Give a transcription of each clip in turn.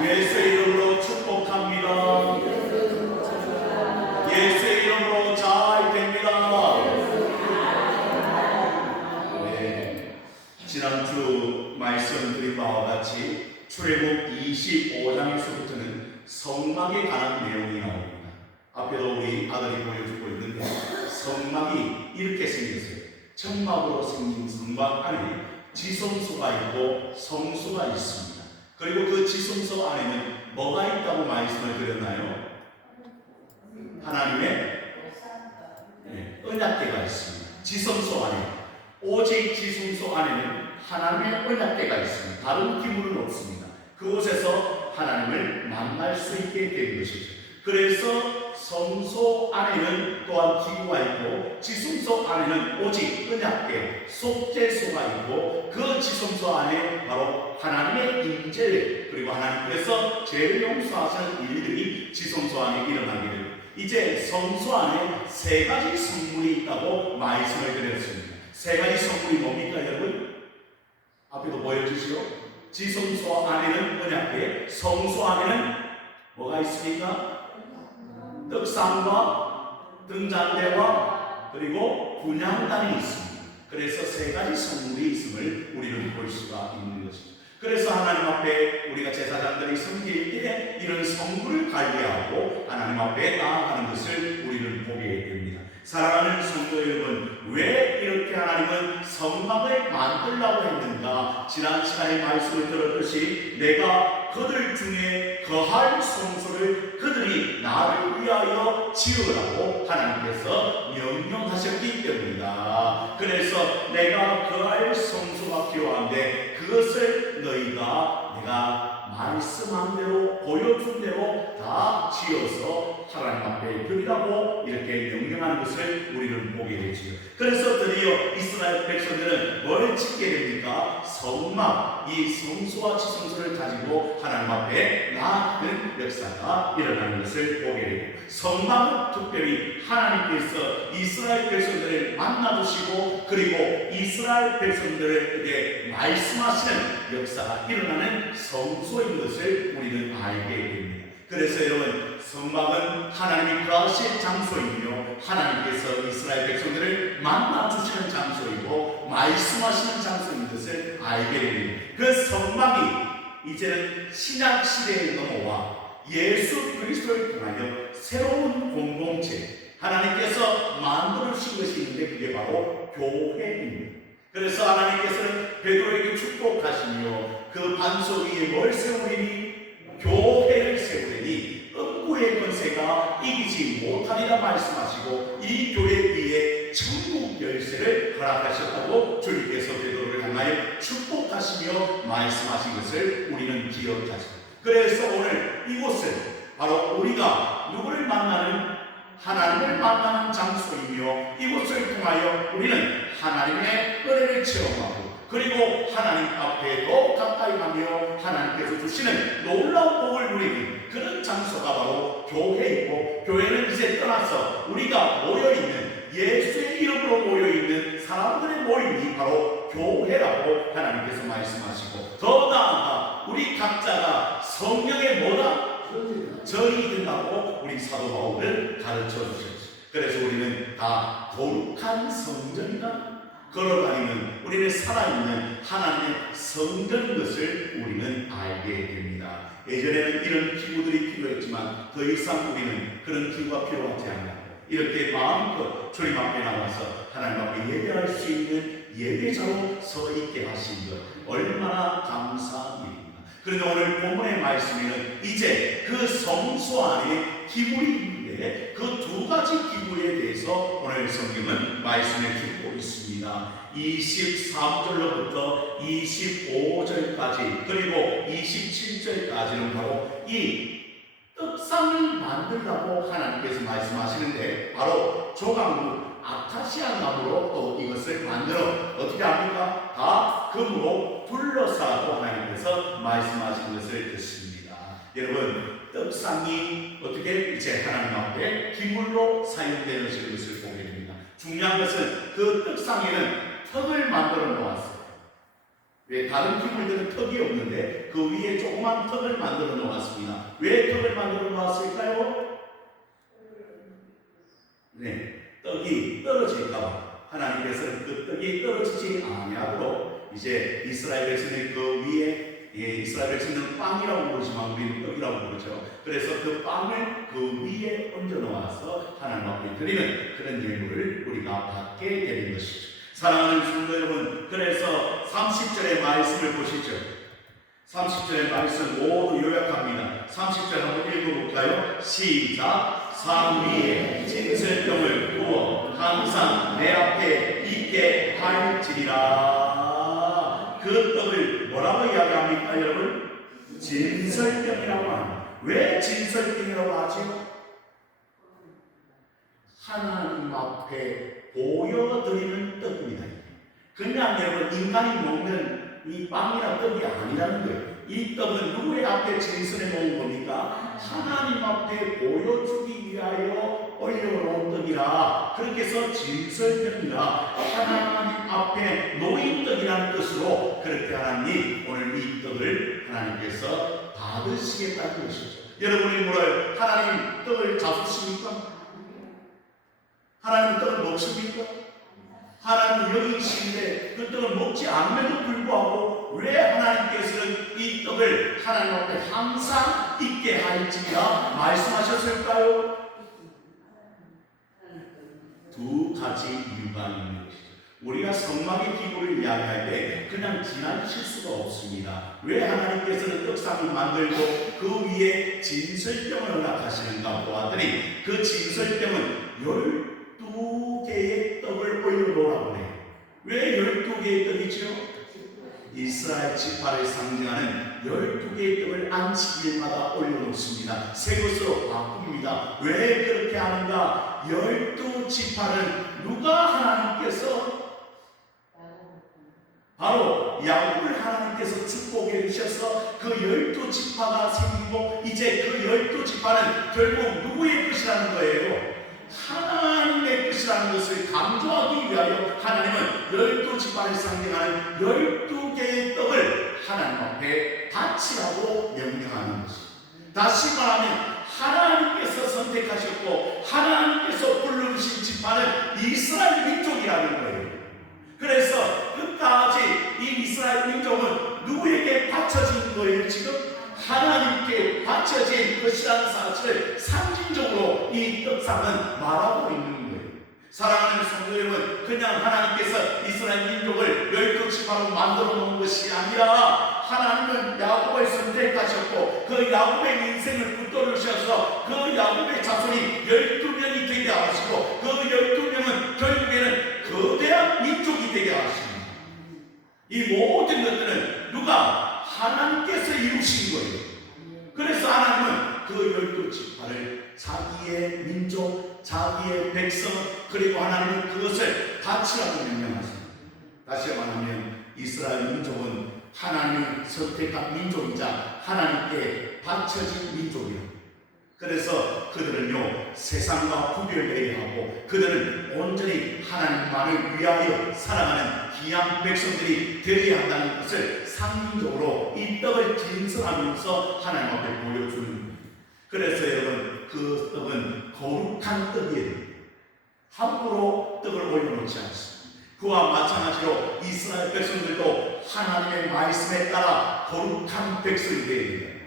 예수의 이름으로 축복합니다. 예수의 이름으로 잘 됩니다. 네, 지난주 말씀드린 바와 같이 출애굽 25장에서부터는 성막에 관한 내용이 나옵니다. 앞에도 우리 아들이 보여주고 있는데 성막이 이렇게 생겼어요. 천막으로 생긴 성막 안에 지성소가 있고 성소가 있습니다. 그리고 그 지성소 안에는 뭐가 있다고 말씀을 드렸나요? 하나님의 언약궤가 있습니다. 지성소 안에, 오직 지성소 안에는 하나님의 언약궤가 있습니다. 다른 기물은 없습니다. 그곳에서 하나님을 만날 수 있게 된 것이죠. 그래서 성소 안에는 또한 기구가 있고 지성소 안에는 오직 언약궤, 속죄소가 있고 그 지성소 안에 바로 하나님의 임재 그리고 하나님께서 죄를 용서하시는 일들이 지성소 안에 일어나게 됩니다. 이제 성소 안에 세 가지 성물이 있다고 말씀을 드렸습니다. 세 가지 성물이 뭡니까 여러분? 앞에도 보여주시오. 지성소 안에는 언약궤, 성소 안에는 뭐가 있습니까? 떡상과 등잔대와 그리고 분향단이 있습니다. 그래서 세 가지 성물이 있음을 우리는 볼 수가 있는 것입니다. 그래서 하나님 앞에 우리가 제사장들이 섬길 때 이런 성물을 관리하고 하나님 앞에 나아가는 것을 우리는 보게 됩니다. 사랑하는 성도 여러분, 왜 이렇게 하나님은 성막을 만들라고 했는가? 지난 시간에 말씀을 들었듯이 내가 그들 중에 거할 성소를 그들이 나를 위하여 지으라고 하나님께서 명령하셨기 때문이다. 그래서 내가 거할 성소가 필요한데 그것을 너희가 내가 말씀한 대로 보여준 대로 다 지어서 하나님 앞에 드리라고 이렇게 명령하는 것을 우리는 보게 되지요. 그래서 드디어 이스라엘 백성들은 뭘 짓게 됩니까? 성막, 이 성소와 지성소를 가지고 하나님 앞에 나아가는 역사가 일어나는 것을 보게 됩니다. 성막은 특별히 하나님께서 이스라엘 백성들을 만나주시고 그리고 이스라엘 백성들에게 말씀하시는 역사가 일어나는 성소인 것을 우리는 알게 됩니다. 그래서 여러분, 성막은 하나님이 거하실 장소이며 하나님께서 이스라엘 백성들을 만나주시는 장소이고 말씀하시는 장소인 것을 알게 됩니다. 그 성막이 이제는 신약시대에 넘어와 예수 그리스도를 통하여 새로운 공동체, 하나님께서 만들어주신 것이 있는데 그게 바로 교회입니다. 그래서 하나님께서는 베드로에게 축복하시며 그 반석 위에 뭘 세우리니? 교회를 세우리니 음부의 권세가 이기지 못하리라 말씀하시고 이 교회 위에 천국 열쇠를 허락하셨다고 주님께서 베드로를 향하여 축복하시며 말씀하신 것을 우리는 기억하십니다. 그래서 오늘 이곳은 바로 우리가 누구를 만나는 하나님을 만나는 장소이며 이곳을 통하여 우리는 하나님의 은혜를 체험하고 그리고 하나님 앞에 더 가까이 가며 하나님께서 주시는 놀라운 복을 누리는 그런 장소가 바로 교회이고 교회는 이제 떠나서 우리가 모여있는 예수의 이름으로 모여있는 사람들의 모임이 바로 교회라고 하나님께서 말씀하시고 더 나아가 우리 각자가 성령의 뭐다? 전이 된다고 우리 사도 바울은 가르쳐 주셨죠. 그래서 우리는 다 거룩한 성전이다. 걸어다니는 우리는 살아있는 하나님의 성전인 것을 우리는 알게 됩니다. 예전에는 이런 기구들이 필요했지만 더 이상 우리는 그런 기구가 필요하지 않고 이렇게 마음껏 주님 앞에 나와서 하나님 앞에 예배할 수 있는 예배자로 서 있게 하신 것 얼마나 감사한 일입니다. 그런데 오늘 본문의 말씀에는 이제 그 성소 안에 기물이 있는데 그 두 가지 기물에 대해서 오늘 성경은 말씀해 주고 있습니다. 23절로부터 25절까지 그리고 27절까지는 바로 이 떡상을 만들라고 하나님께서 말씀하시는데 바로 조각무 아카시아 나무로 또 이것을 만들어 어떻게 합니까? 다 금으로 둘러싸고 하나님께서 말씀하신 것을 듣습니다. 여러분, 떡상이 어떻게 이제 하나님 앞에 기물로 사용되는 것을 보게 됩니다. 중요한 것은 그 떡상에는 턱을 만들어 놓았어요. 왜 다른 기물들은 턱이 없는데 그 위에 조그만 턱을 만들어 놓았습니다. 왜 턱을 만들어 놓았을까요? 네, 떡이 떨어질까봐. 하나님께서 그 떡이 떨어지지 아니하도록 이제 이스라엘 백성의 그 위에, 이스라엘 백성은 빵이라고 부르지만 우리는 떡이라고 부르죠. 그래서 그 빵을 그 위에 얹어 놓아서 하나님 앞에 드리는 그런 예물을 우리가 받게 되는 것이죠. 사랑하는 성도 여러분, 그래서 30절의 말씀을 보시죠. 30절의 말씀 모두 요약합니다. 30절 한번 읽어볼까요? 시작. 상 위에 진설병을 부어 항상 내 앞에 있게 할지니라. 그 떡을 뭐라고 이야기합니까, 여러분? 진설병이라고 합니다. 왜 진설병이라고 하죠? 하나님 앞에 보여드리는 떡입니다. 그냥 여러분 인간이 먹는 이 빵이나 떡이 아니라는 거예요. 이 떡은 누구의 앞에 진설해 놓은 겁니까? 하나님 앞에 보여주기 위하여 올려놓은 떡이라. 그렇게 해서 진설병이라 하나님 앞에 놓인 떡이라는 뜻으로 그렇게 하나님 오늘 이 떡을 하나님께서 받으시겠다는 것이죠. 여러분이 물어요. 하나님 떡을 잡수십니까? 하나님 떡을 먹습니까? 하나님 여기 계신데 그 떡을 먹지 않음에도 불구하고 왜 하나님께서는 이 떡을 하나님 앞에 항상 있게 할지라 말씀하셨을까요? 두 가지 이유가 있는 것이죠. 우리가 성막의 기구를 이야기할 때 그냥 지나칠 수가 없습니다. 왜 하나님께서는 떡상을 만들고 그 위에 진설병을 허락하시는가 보았더니 그 진설병은 12개의 떡을 올려놓으라고 해요. 왜 12개의 떡이죠? 이스라엘 지파를 상징하는 12개의 떡을 안식일마다 올려놓습니다. 새 것으로 바꿉니다. 왜 그렇게 하는가? 12지파는 누가 하나님께서 바로 야곱을 하나님께서 축복해 주셔서 그 12지파가 생기고 이제 그 12지파는 결국 누구의 것이라는 거예요? 하나님의 뜻이라는 것을 강조하기 위하여 하나님은 12지파를 상징하는 12개의 떡을 하나님 앞에 바치라고 명령하는 것입니다. 다시 말하면 하나님께서 선택하셨고 하나님께서 불러주신 지파는 이스라엘 민족이라는 거예요. 그래서 끝까지 이 이스라엘 민족은 누구에게 바쳐진 거예요? 지금 하나님께 바쳐진 것이라는 사실을 상징적으로 이 떡상은 말하고 있는 거예요. 사랑하는 성도 여러분, 그냥 하나님께서 이스라엘 민족을 12지파로 만들어 놓은 것이 아니라 하나님은 야곱을 선택하셨고 그 야곱의 인생을 붙들으셔서 그 야곱의 자손이 12명이 되게 하시고 그 12명은 결국에는 거대한 민족이 되게 하십니다. 이 모든 것들은 누가? 하나님께서 이루신 거예요. 그래서 하나님은 그 12지파를 자기의 민족, 자기의 백성, 그리고 하나님은 그것을 바치라고 명령하십니다. 다시 말하면 이스라엘 민족은 하나님을 선택한 민족이자 하나님께 바쳐진 민족이에요. 그래서 그들은요 세상과 구별되어야 하고 그들은 온전히 하나님만을 위하여 살아가는 귀한 백성들이 되어야 한다는 것을 상징적으로 이 떡을 진설하면서 하나님 앞에 보여주는 거예요. 그래서 여러분 그 떡은 거룩한 떡이에요. 함부로 떡을 올려놓지 않습니다. 그와 마찬가지로 이스라엘 백성들도 하나님의 말씀에 따라 거룩한 백성이 되어야 됩니다.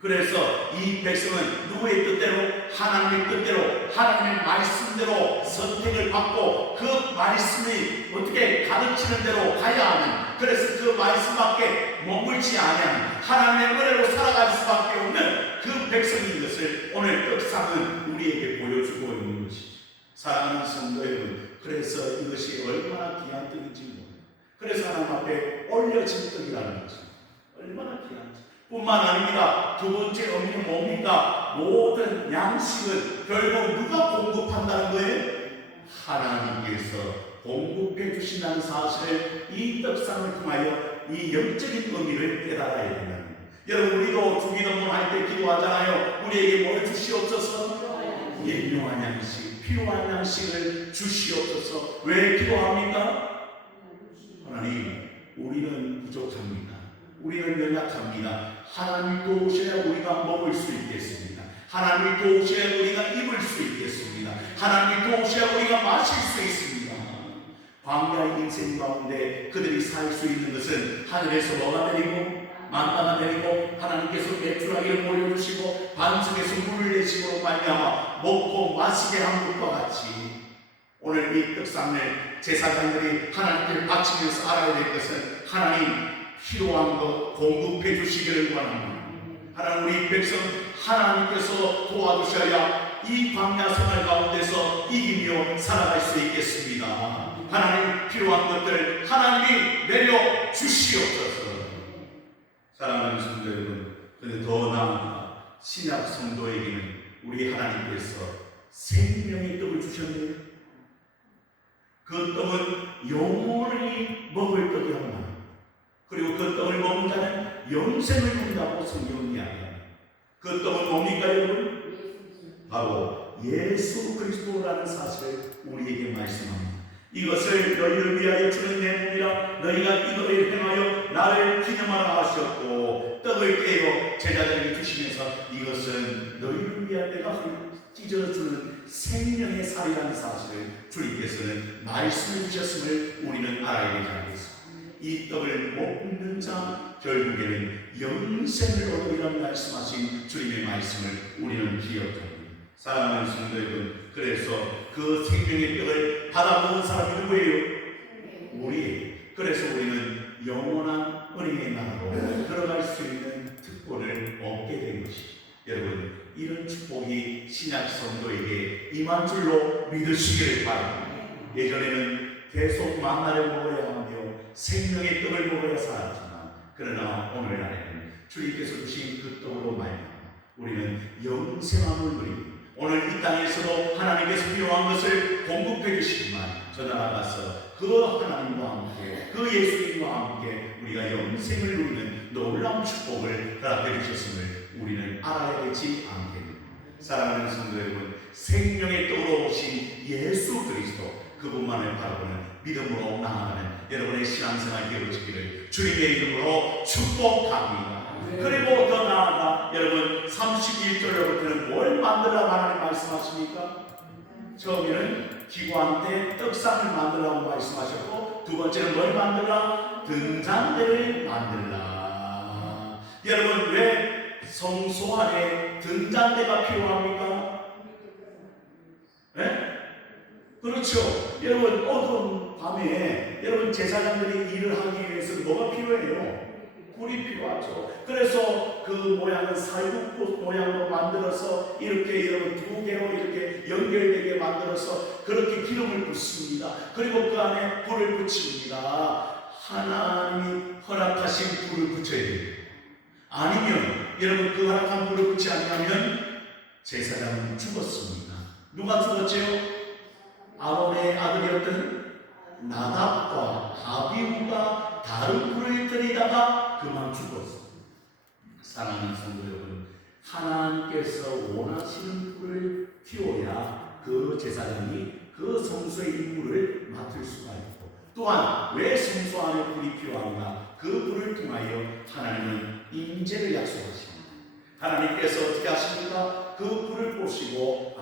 그래서 이 백성은 누구의 뜻대로? 하나님의 뜻대로 하나님의 말씀대로 선택을 받고 그 말씀이 어떻게 가르치는 대로 가야 하는, 그래서 그 말씀밖에 머물지 아니하는 하나님의 은혜로 살아갈 수밖에 없는 그 백성인 것을 오늘 떡상은 우리에게 보여주고 있는 것이죠. 사랑하는 성도 여러분, 그래서 이것이 얼마나 귀한 떡인지 모릅니다. 그래서 하나님 앞에 올려진 떡이라는 거죠. 얼마나 귀한지 뿐만 아닙니다. 두 번째 의미는 뭡니까? 모든 양식은 결국 누가 공급한다는 거예요? 하나님께서 공급해 주신다는 사실을 이 떡상을 통하여 이 영적인 의미를 깨달아야 된다는 거예요. 여러분 우리도 주기도문 할 때 기도하잖아요. 우리에게 뭘 주시옵소서? 일용할 양식, 필요한 양식을 주시옵소서. 왜 기도합니까? 하나님 우리는 부족합니다. 우리는 연약합니다. 하나님이 도우셔야 우리가 먹을 수 있겠습니다. 하나님이 도우셔야 우리가 입을 수 있겠습니다. 하나님이 도우셔야 우리가 마실 수 있습니다. 광야의 인생 가운데 그들이 살 수 있는 것은 하늘에서 뭐가 내리고 만나가 내리고 하나님께서 배출하기를 보여주시고 반석에서 물을 내심으로 말미암아 먹고 마시게 한 것과 같이 오늘 이 떡상을 제사장들이 하나님께 바치면서 알아야 될 것은 하나님 필요한 것 공급해 주시기를 원합니다. 하나님 우리 백성 하나님께서 도와주셔야 이 광야 생활 가운데서 이기며 살아갈 수 있겠습니다. 하나님 필요한 것들 하나님이 내려 주시옵소서. 사랑하는 성도 여러분, 그런데 더 나아가 신약 성도에게는 우리 하나님께서 생명의 떡을 주셨네요. 그 떡은 영원히 먹을 떡이랍니다. 그리고 그 떡을 먹은 자는 영생을 누린다고 성경이 이야기합니다. 그 떡은 뭡니까 여러분? 바로 예수 그리스도라는 사실을 우리에게 말씀합니다. 이것을 너희를 위하여 주는 내 몸이라 너희가 이거를 행하여 나를 기념하라 하셨고 떡을 깨어 제자들에게 주시면서 이것은 너희를 위하여 내가 찢어주는 생명의 살이라는 사실을 주님께서는 말씀해 주셨음을 우리는 알아야 되지 않겠습니까? 이 떡을 먹는 자 결국에는 영생을 얻으리라고 말씀하신 주님의 말씀을 우리는 기억합니다. 사랑하는 성도 여러분, 그래서 그 생명의 떡을 받아 먹은 사람이 누구예요? 우리예요. 그래서 우리는 영원한 은혜의 나라로 들어갈 수 있는 특권을 얻게 된 것입니다. 여러분, 이런 축복이 신약 성도에게 임한 줄로 믿으시기를 바랍니다. 예전에는 계속 만나를 먹어야 하며 생명의 떡을 먹어야 살았지만 그러나 오늘날에는 주님께서 주신 그 떡으로 말미암아 우리는 영생함을 누립니다. 오늘 이 땅에서도 하나님께서 필요한 것을 공급해 주시지만 저 나아가서 그 하나님과 함께 그 예수님과 함께 우리가 영생을 누리는 놀라운 축복을 허락해 주셨음을 우리는 알아야 되지 않겠습니까? 사랑하는 성도 여러분, 생명의 떡으로 오신 예수 그리스도 그분만을 바라보는 믿음으로 나아가는 여러분의 신앙생활 되어지기를 주님의 이름으로 축복합니다. 그리고 더 나아가 여러분 31절로부터는 뭘 만들라고 하나님 말씀하십니까? 처음에는 기구한테 떡상을 만들라고 말씀하셨고 두 번째는 뭘 만들라? 등잔대를 만들라. 여러분 왜 성소 안에 등잔대가 필요합니까? 네? 그렇죠. 여러분 어두운 밤에 여러분 제사장들이 일을 하기 위해서 뭐가 필요해요? 불이 필요하죠. 그래서 그 모양은 살구꽃 모양으로 만들어서 이렇게 여러분 두 개로 이렇게 연결되게 만들어서 그렇게 기름을 붓습니다. 그리고 그 안에 불을 붙입니다. 하나님이 허락하신 불을 붙여야 돼요. 아니면 여러분 그 허락한 불을 붙지 않으면 제사장은 죽었습니다. 누가 죽었지요? 아론의 아들이었던 나답과 아비후가 다른 불을 들이다가 그만 죽었습니다. 사랑하는 성도 여러분, 하나님께서 원하시는 불을 띄워야 그 제사장이 그 성소의 임무를 맡을 수가 있고 또한 왜 성소 안에 불이 필요한가? 그 불을 통하여 하나님은 임재를 약속하십니다. 하나님께서 어떻게 하십니까? 그 불을 보시고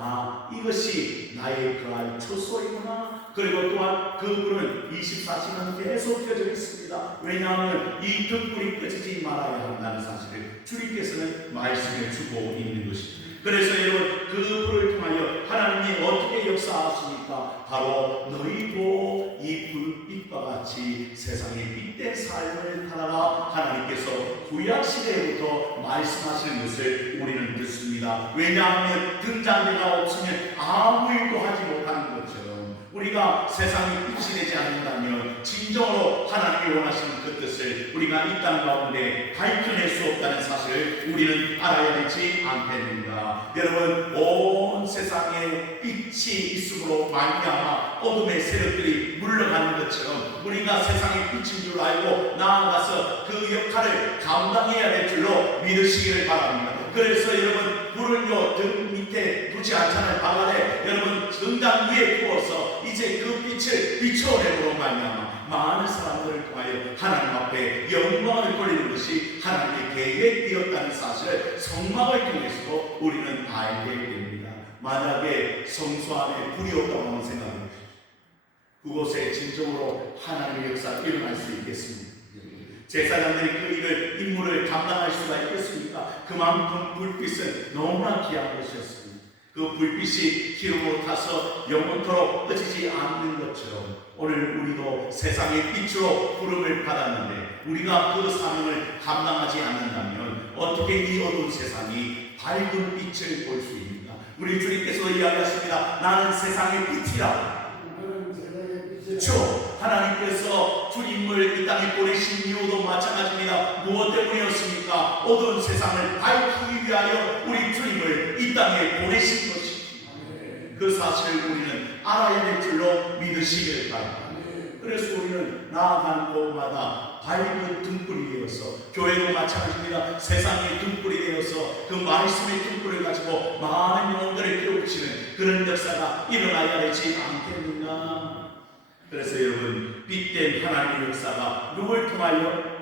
이것이 나의 거할 처소이구나. 그리고 또한 그 불은 24시간 계속 켜져 있습니다. 왜냐하면 이 등불이 꺼지지 말아야 한다는 사실을 주님께서는 말씀해 주고 있는 것입니다. 그래서 여러분 그 불을 통하여 하나님이 어떻게 역사하십니까? 바로 너희도 이 불빛과 같이 세상의 빛된 삶을 살아가 하나님께서 구약시대부터 말씀하시는 것을 우리는 듣습니다. 왜냐하면 등잔대가 없으면 아무 일도 하지 못하는 것처럼 우리가 세상에 빛이 되지 않는다면 진정으로 하나님이 원하시는 그 뜻을 우리가 이 땅 가운데 밝혀낼 수 없다는 사실을 우리는 알아야 되지 않겠는가. 여러분 온 세상에 빛이 있음으로 말미암아 어둠의 세력들이 물러가는 것처럼 우리가 세상의 빛인 줄 알고 나아가서 그 역할을 감당해야 될 줄로 믿으시기를 바랍니다. 그래서 여러분 불을요 등 밑에 두지 않잖아요. 방 안에 여러분 등단 위에 두어서 이 이제 그 빛을 비춰내므로 말미암아 많은 사람들을 통하여 하나님 앞에 영광을 돌리는 것이 하나님의 계획이었다는 사실을 성막을 통해서도 우리는 알게 됩니다. 만약에 성소 안에 불이 없다고 하는 생각을 해주십시오. 그곳에 진정으로 하나님의 역사가 일어날 수 있겠습니까? 제사장들이 그 일을 임무를 감당할 수가 있겠습니까? 그만큼 불빛은 너무나 귀한 것이었습니다. 그 불빛이 기름으로 타서 영원토록 꺼지지 않는 것처럼 오늘 우리도 세상의 빛으로 부름을 받았는데 우리가 그 사명을 감당하지 않는다면 어떻게 이 어두운 세상이 밝은 빛을 볼 수 있습니까? 우리 주님께서 이야기하십니다. 나는 세상의 빛이라. 그렇죠. 하나님께서 주님을 이 땅에 보내신 이유도 마찬가지입니다. 무엇 때문이었습니까? 어두운 세상을 밝히기 위하여 우리 주님을 이 땅에 보내신 것입니다. 그 사실을 우리는 알아야 될 줄로 믿으시길 바랍니다. 그래서 우리는 나아가는 곳마다 밝은 등불이 되어서, 교회도 마찬가지입니다. 세상의 등불이 되어서 그 말씀의 등불을 가지고 많은 영혼들을 깨우치는 그런 역사가 일어나야 되지 않겠는가? 그래서 여러분, 빛된 하나님의 역사가 누굴 통하여?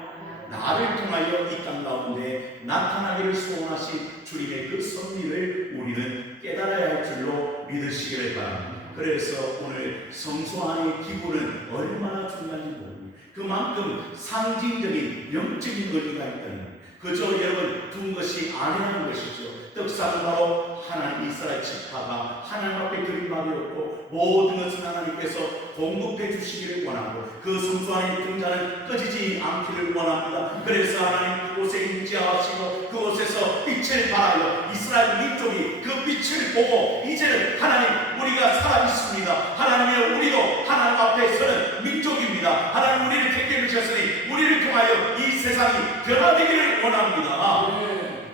나를 통하여 이 땅 가운데 나타나기를 소원하신 주님의 그 섭리를 우리는 깨달아야 할 줄로 믿으시기를 바랍니다. 그래서 오늘 성소 안의 기부는 얼마나 중요한지 모릅니다. 그만큼 상징적인 영적인 의미가 있다는 거예요. 그저 여러분 둔 것이 아니라는 것이죠. 떡상은 바로 하나님 이스라엘 지파가 하나님 앞에 드림말이었고 모든 것은 하나님께서 공급해 주시기를 원하고 그 성소 안에 등자는 꺼지지 않기를 원합니다. 그래서 하나님 그곳에 임재하시고 그곳에서 빛을 발하여 이스라엘 민족이 그 빛을 보고 이제는 하나님 우리가 살아있습니다. 하나님의 우리도 하나님 앞에 서는 민족입니다. 하나님 우리를 택해 주셨으니 우리를 통하여 이 세상이 변화되기를 원합니다.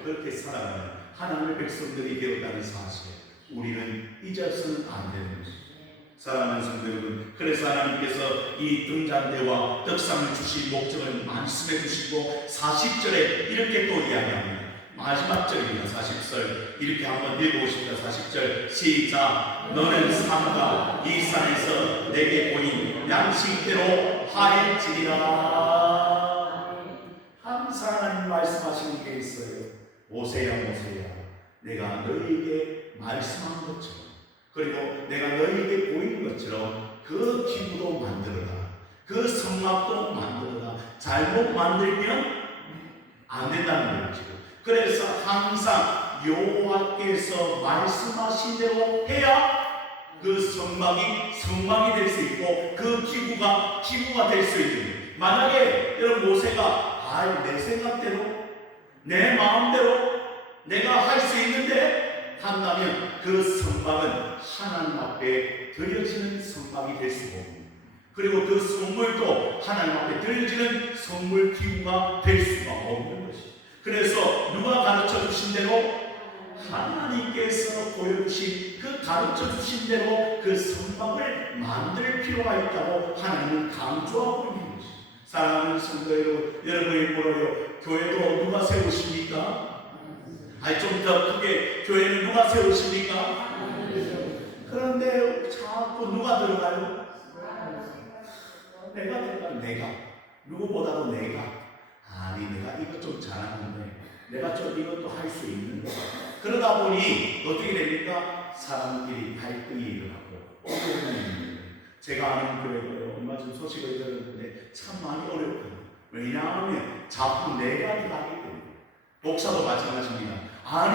그렇게 살아가는 하나님의 백성들이 되었다는 사실 우리는 잊어서는 안 되는 것입니다. 사랑하는 성도 여러분, 그래서 하나님께서 이 등잔대와 떡상을 주신 목적을 말씀해 주시고 40절에 이렇게 또 이야기합니다. 마지막 절입니다. 40절 이렇게 한번 읽어보십니다. 40절 시작. 너는 삼가 이 산에서 내게 보인 양식대로 하일지니라. 항상 하나님 말씀하시는 게 있어요. 오세야 오세야, 내가 너희에게 말씀한 것처럼, 그리고 내가 너희에게 보인 것처럼 그 기구도 만들어라, 그 성막도 만들어라. 잘못 만들면 안 된다는 거죠. 그래서 항상 여호와께서 말씀하신 대로 해야 그 성막이 될 수 있고 그 기구가 될 수 있는. 만약에 여러분 모세가 내 생각대로 내 마음대로 내가 할 수 있는데 한다면 그 성막은 하나님 앞에 드려지는 성막이 될 수가 없습니다. 그리고 그 성물도 하나님 앞에 드려지는 성물 기구가 될 수가 없는 것입니다. 그래서 누가 가르쳐 주신 대로 하나님께서 보여주신 그 가르쳐 주신 대로 그 성막을 만들 필요가 있다고 하나님은 강조하고 있는 것입니다. 사랑하는 성도 여러분이 물어요. 교회도 누가 세우십니까? 좀 더 크게, 교회는 누가 세우십니까? 그런데 자꾸 누가 들어가요? 내가 들어가요. 내가. 누구보다도 내가. 내가 이것 좀 잘하는데, 내가 좀 이것도 할 수 있는데. 그러다 보니 어떻게 됩니까? 사람끼리 갈등이 일어나고 어려움이 있는. 제가 아는 교회가요, 얼마 전 소식을 들었는데 참 많이 어렵거든요. 왜냐하면 자꾸 내가 들어가기 때문에. 목사도 마찬가지입니다.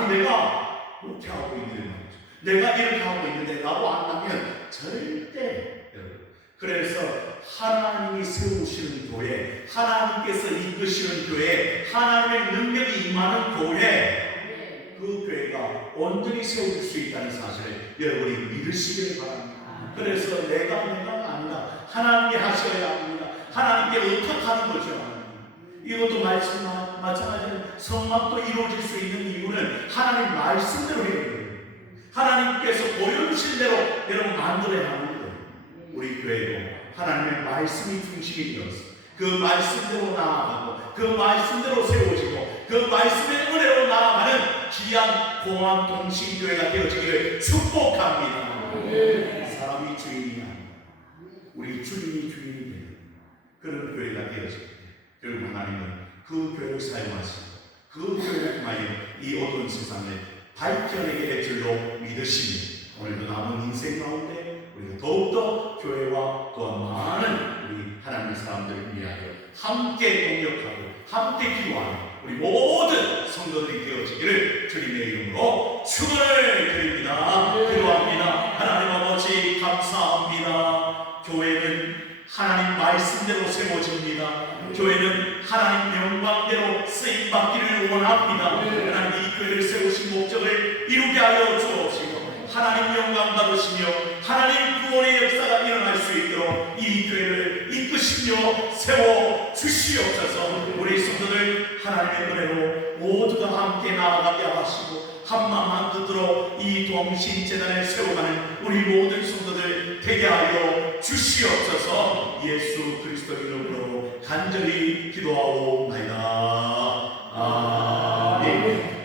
내가 이렇게 하고 있는데 말이죠. 내가 이렇게 하고 있는데 라고 안 하면 절대. 그래서 하나님이 세우시는 교회, 하나님께서 이끄시는 교회, 하나님의 능력이 임하는 교회, 그 교회가 온전히 세워질 수 있다는 사실을 여러분이 믿으시길 바랍니다. 그래서 내가 아니라 하나님이 하셔야 합니다. 하나님께 의탁하는 거죠. 이것도 마찬가지로 성막도 이루어질 수 있는 이유는 하나님 말씀대로 해야 돼요. 하나님께서 보여주신 대로 여러분 만들어야 합니다. 우리 교회도 하나님의 말씀이 중심이 되어서 그 말씀대로 나아가고 그 말씀대로 세워지고 그 말씀의 은혜로 나아가는 귀한 공안 동신교회가 되어지기를 축복합니다. 사람이 주인이 아닙니다. 우리 주님이 주인이 되는 그런 교회가 되어질 때 결국 하나님은 그 교회를 사용하시고 그 교회를 통하여 이 어두운 세상을 밝혀내게 될 줄로 믿으시니 오늘도 남은 인생 가운데 우리가 더욱더 교회와 또한 많은 우리 하나님의 사람들을 위하여 함께 동력하고 함께 기도하는 우리 모든 성도들이 되어지기를 주님의 이름으로 축원을 드립니다. 기도합니다. 하나님 아버지 감사합니다. 교회는 하나님 말씀대로 세워집니다. 교회는 하나님 영광대로 쓰임받기를 원합니다. 하나님 이 교회를 세우신 목적을 이루게 하여 주옵시고 하나님 영광 받으시며 하나님 구원의 역사가 일어날 수 있도록 이 교회를 이끄시며 세워 주시옵소서. 우리 성도들 하나님의 은혜로 모두가 함께 나아가게 하시고 한마음 한뜻으로 이 동신재단을 세워가는 우리 모든 성도들 되게 하여 주시옵소서. 예수 그리스도 이름으로 간절히 기도하옵나이다. 아멘.